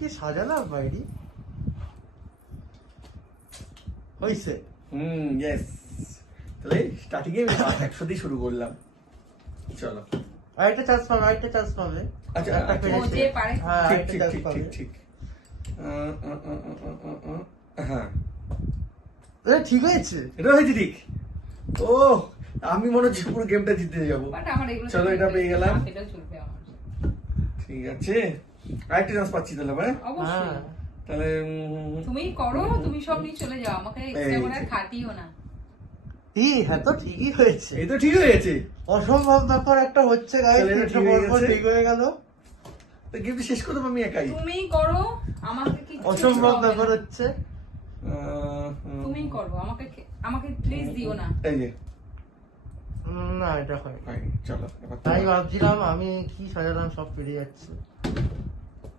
কি সাজালাম বাইরে হইছে। ইয়েস। তাহলে স্টার্টিং এ 100 দিয়ে শুরু করলাম। চলো আরেকটা চান্স পাবে, আরেকটা চান্স পাবে। আচ্ছা একটা আচ্ছা, পেরেছে। যে পারে। হ্যাঁ, ঠিক আরেকটা ঠিক চান্স ঠিক পাবে। ঠিক ঠিক। হ্যাঁ এটা ঠিক হয়েছে। এটা হয়েছে ঠিক। ও আমি মনে হচ্ছে পুরো গেমটা জিতে যাবো। বাট আমার এগুলো চলো এটা পেয়ে গেলাম। এটা চলবে আমার। ঠিক আছে আরেকটা চান্স পাচ্ছি তাহলে ভাই। অবশ্যই। হ্যাঁ। তাহলে তুমি করো, তুমি সব নিয়ে চলে যাও, আমাকে এক্সট্রা করে আর খাটিও না। হ্যাঁ তো ঠিকই হয়েছে। এই তো ঠিক হয়ে গেছে। অসম্ভব ব্যাপার একটা হচ্ছে গাইস, চলো, এটা এটা ঠিক হয়ে পরপর গেছে। ঠিক হয়ে গেল। তো গেমটা শেষ করতে আমি একাই। তুমি করো, আমাকে কি অসম্ভব ব্যাপার হচ্ছে। তুমি করো, আমাকে প্লিজ দিও না। এই যে না এটা হয়। চলো এবার তাই ভাবছিলাম আমি কি সাজালাম সব পেরিয়ে যাচ্ছে।